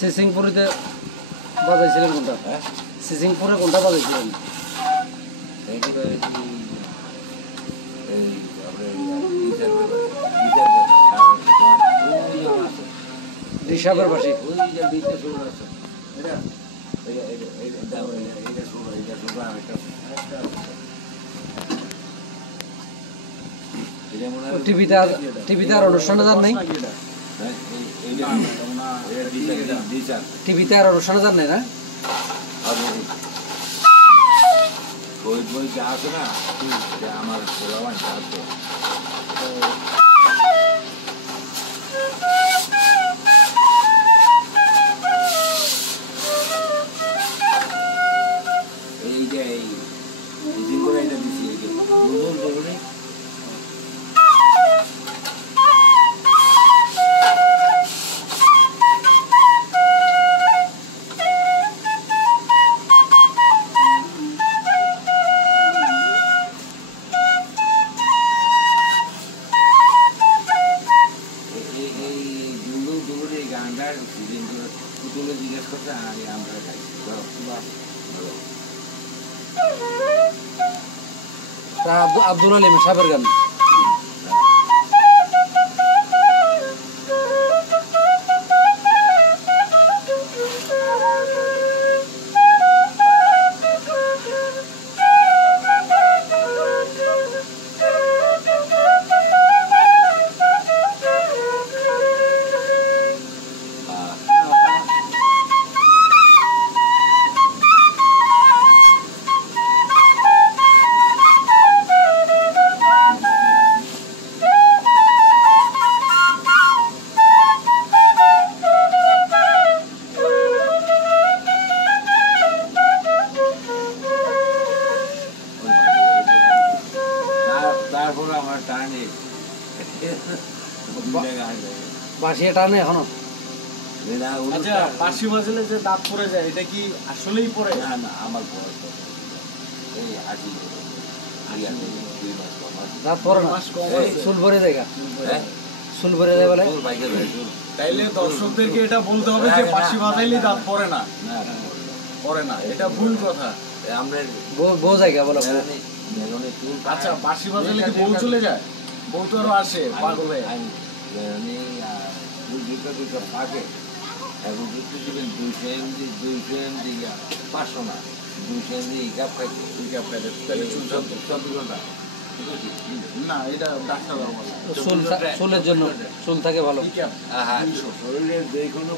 সিসিংপুরিতে বাজাইছিলেন কোনটা? সিসিংপুরে কোনটা বাজাইছিলেন? ঋষাবের পাশে টিভিতে আর অনুষ্ঠানে যান নাই? টিভিতে আর অনুষ্ঠানে যান নাই না? আছে না আমার আছে জিজ্ঞেস করতে আমরা আব্দুল আলিম সাহেবের গান বাঁশিয়ে টানে এখনো। আচ্ছা, বাঁশি বাজলে যে দাঁত পড়ে যায় এটা কি আসলেই পড়ে? না না, আমার এই দাঁত পড়ে না, চুল ভরে যায়, চুল ভরে যায় বলে। তাইলে দর্শকদেরকে এটা বলতে হবে যে বাঁশি বাজাইলে দাঁত পড়ে না, পড়ে না, এটা ভুল কথা। আমরা বউ জায়গা বলো। আচ্ছা, বাঁশি বাজাইলে কি বউ চলে যায়? বউ তো আরো আসে পাগল হয়ে। পাকে এখন দিবেন 200 MG 500 না, 200 MG কাপ খাইতে তাহলে চুল না, এটা ডাক্তার চুলের জন্য চুল থাকে ভালো। শরীরের যে কোনো